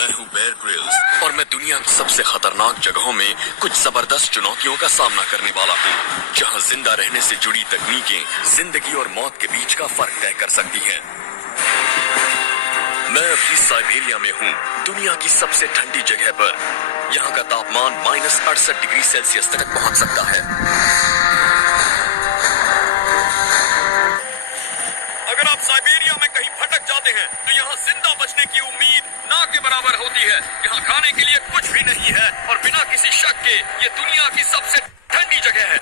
मैं हूँ Bear Grylls और मैं दुनिया की सबसे खतरनाक जगहों में कुछ जबरदस्त चुनौतियों का सामना करने वाला हूँ, जहाँ जिंदा रहने से जुड़ी तकनीकें जिंदगी और मौत के बीच का फर्क तय कर सकती हैं। मैं अभी साइबेरिया में हूँ, दुनिया की सबसे ठंडी जगह पर। यहाँ का तापमान -68 डिग्री सेल्सियस तक पहुँच सकता है। अगर आप साइबेरिया में कहीं भटक जाते हैं तो यहाँ जिंदा बचने की उम्मीद ना के बराबर होती है। यहाँ खाने के लिए कुछ भी नहीं है और बिना किसी शक के ये दुनिया की सबसे ठंडी जगह है।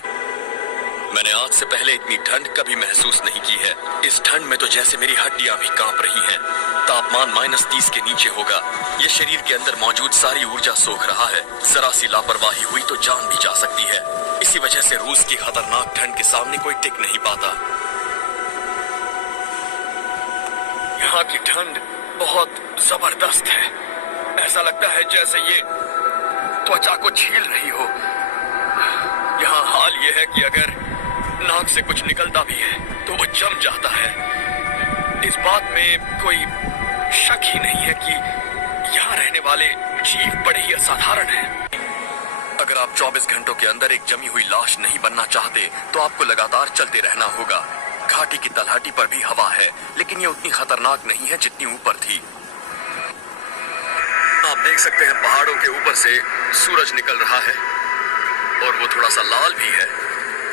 मैंने आज से पहले इतनी ठंड कभी महसूस नहीं की है। इस ठंड में तो जैसे मेरी हड्डियां भी कांप रही हैं। तापमान -30 के नीचे होगा। ये शरीर के अंदर मौजूद सारी ऊर्जा सोख रहा है। जरा सी लापरवाही हुई तो जान भी जा सकती है। इसी वजह से रूस की खतरनाक ठंड के सामने कोई टिक नहीं पाता। यहाँ की ठंड बहुत जबरदस्त है। ऐसा लगता है जैसे ये त्वचा को छील रही हो। यहाँ हाल ये है कि अगर नाक से कुछ निकलता भी है तो वो जम जाता है। इस बात में कोई शक ही नहीं है कि यहाँ रहने वाले जीव बड़े ही असाधारण हैं। अगर आप 24 घंटों के अंदर एक जमी हुई लाश नहीं बनना चाहते तो आपको लगातार चलते रहना होगा। घाटी की तलहटी पर भी हवा है, लेकिन ये उतनी खतरनाक नहीं है जितनी ऊपर थी। आप देख सकते हैं पहाड़ों के ऊपर से सूरज निकल रहा है और वो थोड़ा सा लाल भी है।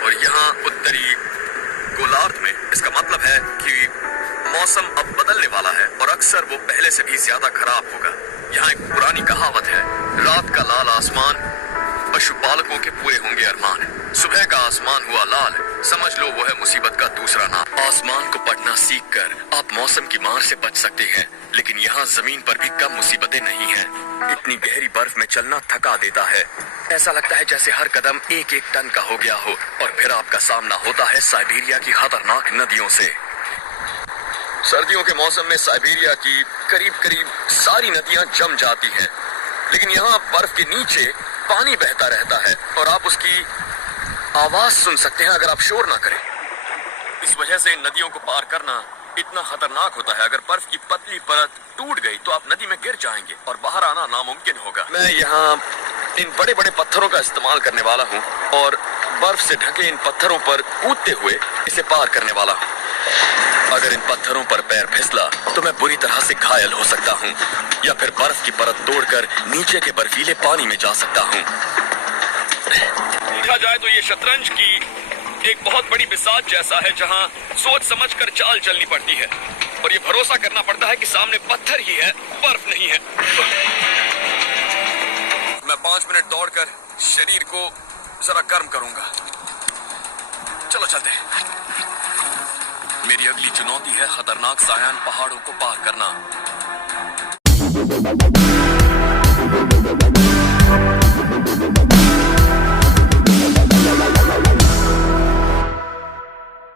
और यहाँ उत्तरी गोलार्ध में इसका मतलब है कि मौसम अब बदलने वाला है और अक्सर वो पहले से भी ज्यादा खराब होगा। यहाँ एक पुरानी कहावत है, रात का लाल आसमान पशुपालकों के पूरे होंगे अरमान। सुबह का आसमान हुआ लाल, समझ लो वो है मुसीबत का दूसरा नाम। आसमान को पढ़ना सीखकर आप मौसम की मार से बच सकते हैं, लेकिन यहाँ जमीन पर भी कम मुसीबतें नहीं हैं। इतनी गहरी बर्फ में चलना थका देता है। ऐसा लगता है जैसे हर कदम एक टन का हो गया हो। और फिर आपका सामना होता है साइबेरिया की खतरनाक नदियों से। सर्दियों के मौसम में साइबेरिया की करीब सारी नदियां जम जाती हैं, लेकिन यहाँ बर्फ के नीचे पानी बहता रहता है और आप उसकी आवाज सुन सकते हैं अगर आप शोर ना करें। इस वजह से इन नदियों को पार करना इतना खतरनाक होता है। अगर बर्फ की पतली परत टूट गई तो आप नदी में गिर जाएंगे और बाहर आना नामुमकिन होगा। मैं यहाँ इन बड़े बड़े पत्थरों का इस्तेमाल करने वाला हूँ और बर्फ से ढके इन पत्थरों पर कूदते हुए इसे पार करने वाला हूँ। अगर इन पत्थरों पर पैर फिसला तो मैं बुरी तरह से घायल हो सकता हूँ या फिर बर्फ की परत तोड़कर नीचे के बर्फीले पानी में जा सकता हूँ। देखा जाए तो ये शतरंज की एक बहुत बड़ी बिसात जैसा है, जहाँ सोच समझकर चाल चलनी पड़ती है और ये भरोसा करना पड़ता है कि सामने पत्थर ही है, बर्फ नहीं है। मैं 5 मिनट दौड़कर शरीर को जरा गर्म करूंगा। चलो चलते हैं। मेरी अगली चुनौती है खतरनाक सायान पहाड़ों को पार करना।